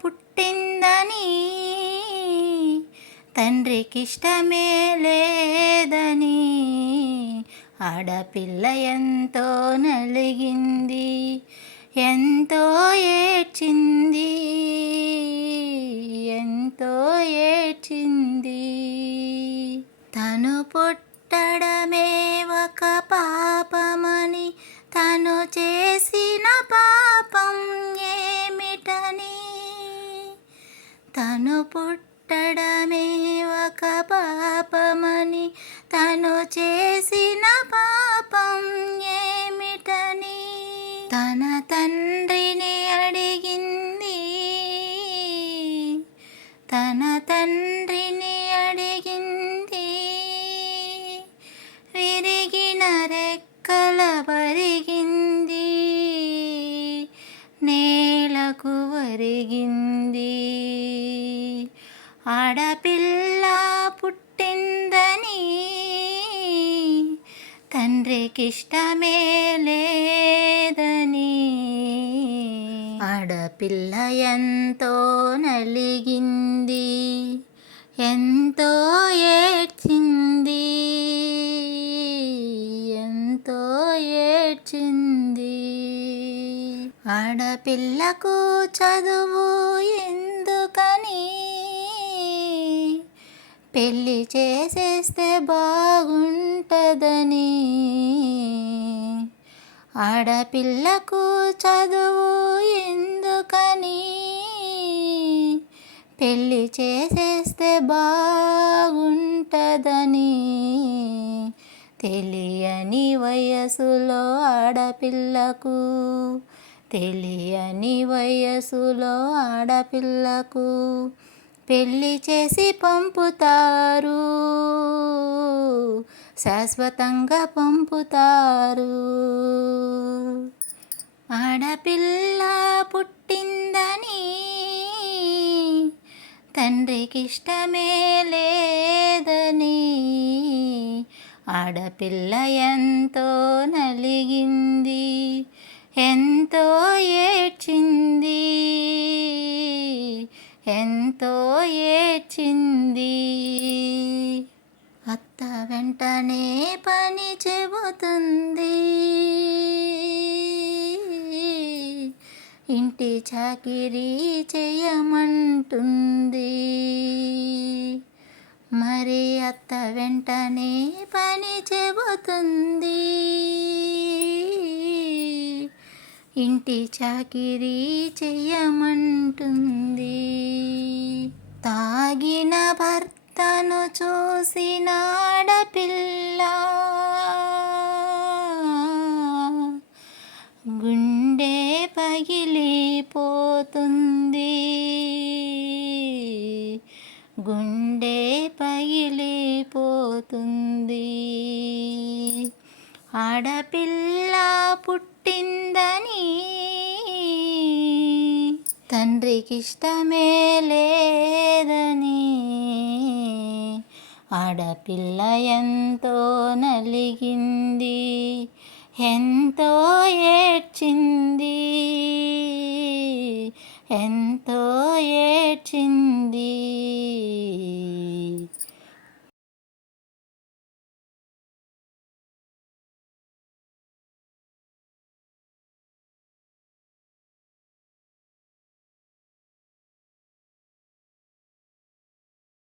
పుట్టిందని తండ్రికిష్టమే లేదని ఆడపిల్ల ఎంతో నలిగింది, ఎంతో ఏడ్చింది, ఎంతో ఏడ్చింది. తను పుట్టడమే ఒక పాపమని, తను చేసిన పాపం ఏమిటని, తను పుట్టడమే ఒక పాపమని, తను చేసిన పాపం ఏమిటని తన తండ్రిని అడిగింది, తన తండ్రిని అడిగింది. విరిగిన రెక్కల వరిగింది, నేలకు వరిగింది. ఆడపిల్ల పుట్టిందని తండ్రికిష్టమే లేదని ఆడపిల్ల ఎంతో నలిగింది, ఎంతో ఏడ్చింది, ఎంతో ఏడ్చింది. ఆడపిల్లకు చదువు ఎందుకని పెళ్ళి చేసేస్తే బాగుంటుందని, ఆడపిల్లకు చదువు ఎందుకని పెళ్ళి చేసేస్తే బాగుంటుందని తెలియని వయసులో ఆడపిల్లకు, తెలియని వయసులో ఆడపిల్లకు పెళ్ళి చేసి పంపుతారు, శాశ్వతంగా పంపుతారు. ఆడపిల్ల పుట్టిందని తండ్రికిష్టమే లేదని ఆడపిల్ల ఎంతో నలిగింది, ఎంతో ఏడ్చింది, ఎంతో ఏడ్చింది. అత్త వెంటనే పని చెబుతుంది, ఇంటి చాకిరీ చేయమంటుంది. మరి అత్త వెంటనే పని చెబుతుంది, ఇంటి చాకిరీ చేయమంటుంది. తాగిన భర్తను చూసిన ఆడపిల్ల గుండె పగిలిపోతుంది, గుండె పగిలిపోతుంది. ఆడపిల్ల పుట్టిందని తండ్రికిష్టమే లేదని ఆడపిల్ల ఎంతో నలిగింది, ఎంతో ఏడ్చింది, ఎంతో ఏడ్చింది.